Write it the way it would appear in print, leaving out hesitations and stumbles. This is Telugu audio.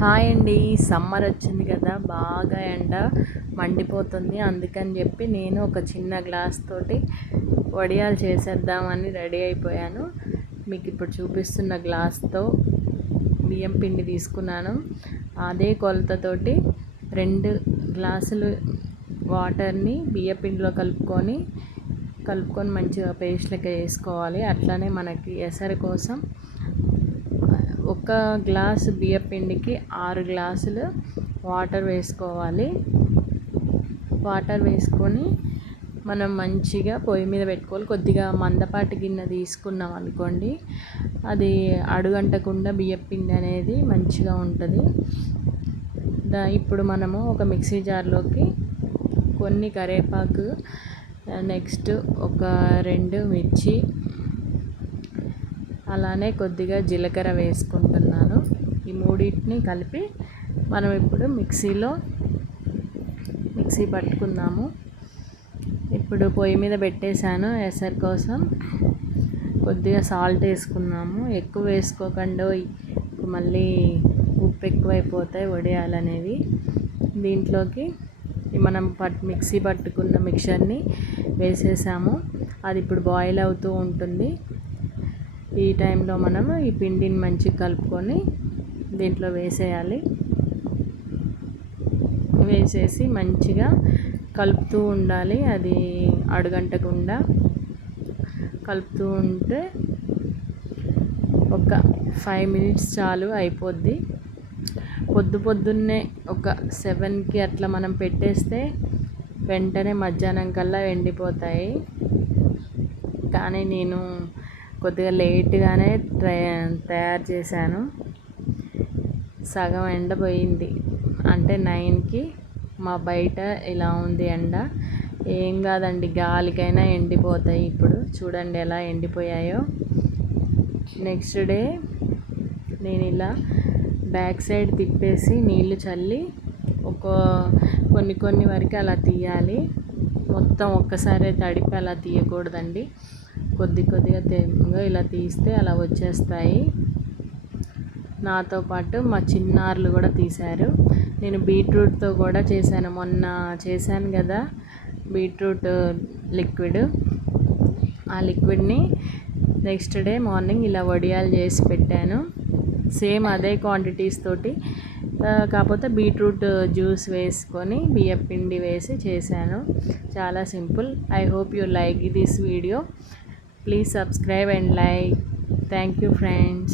హాయ్ అండి. సమ్మర్ వచ్చింది కదా, బాగా ఎండ మండిపోతుంది. అందుకని చెప్పి నేను ఒక చిన్న గ్లాస్ తోటి వడియాలు చేసేద్దామని రెడీ అయిపోయాను. మీకు ఇప్పుడు చూపిస్తున్న గ్లాస్తో బియ్యం పిండి తీసుకున్నాను. అదే కొలతతోటి 2 గ్లాసులు వాటర్ని బియ్యం పిండిలో కలుపుకొని మంచిగా పేస్ట్ లెక్క వేసుకోవాలి. అట్లానే మనకి ఎసరు కోసం ఒక గ్లాసు బియ్యం పిండికి 6 గ్లాసులు వాటర్ వేసుకోవాలి. వాటర్ వేసుకొని మనం మంచిగా పొయ్యి మీద పెట్టుకోవాలి. కొద్దిగా మందపాటి గిన్నె తీసుకున్నాం అనుకోండి, అది అడుగంటకుండా బియ్యం పిండి అనేది మంచిగా ఉంటుంది. ఇప్పుడు మనము ఒక మిక్సీ జార్లోకి కొన్ని కరివేపాకు, నెక్స్ట్ ఒక 2 మిర్చి, అలానే కొద్దిగా జీలకర్ర వేసుకుంటున్నాను. ఈ మూడింటిని కలిపి మనం ఇప్పుడు మిక్సీ పట్టుకుందాము. ఇప్పుడు పొయ్యి మీద పెట్టేశాను. ఎసరు కోసం కొద్దిగా సాల్ట్ వేసుకున్నాము. ఎక్కువ వేసుకోకుండా, మళ్ళీ ఉప్పు ఎక్కువైపోతాయి వడియాలనేవి. దీంట్లోకి మనం మిక్సీ పట్టుకున్న మిక్చర్ని వేసేసాము. అది ఇప్పుడు బాయిల్ అవుతూ ఉంటుంది. ఈ టైంలో మనము ఈ పిండిని మంచిగా కలుపుకొని దీంట్లో వేసేయాలి. వేసేసి మంచిగా కలుపుతూ ఉండాలి. అది అడుగంటకుండా కలుపుతూ ఉంటే ఒక 5 మినిట్స్ చాలు, అయిపోద్ది. పొద్దున్నే ఒక 7కి అట్లా మనం పెట్టేస్తే వెంటనే మధ్యాహ్నం కల్లా ఎండిపోతాయి. కానీ నేను కొద్దిగా లేట్గానే తయారు చేశాను. సగం ఎండపోయింది, అంటే 9కి మా బయట ఇలా ఉంది ఎండ. ఏం కాదండి, గాలికైనా ఎండిపోతాయి. ఇప్పుడు చూడండి ఎలా ఎండిపోయాయో. నెక్స్ట్ డే నేను ఇలా బ్యాక్ సైడ్ తిప్పేసి నీళ్లు చల్లి కొన్ని వరకు అలా తీయాలి. మొత్తం ఒక్కసారి తడిపి అలా తీయకూడదండి. కొద్దిగా ఇలా తీస్తే అలా వచ్చేస్తాయి. నాతో పాటు మా చిన్నారులు కూడా తీశారు. నేను బీట్రూట్తో కూడా చేశాను. మొన్న చేశాను కదా బీట్రూట్ లిక్విడ్, ఆ లిక్విడ్ని నెక్స్ట్ డే మార్నింగ్ ఇలా వడియాలు చేసి పెట్టాను. సేమ్ అదే క్వాంటిటీస్ తోటి, కాకపోతే బీట్రూట్ జ్యూస్ వేసుకొని బియ్యం పిండి వేసి చేశాను. చాలా simple. I hope you like this video. Please subscribe and like. Thank you, friends.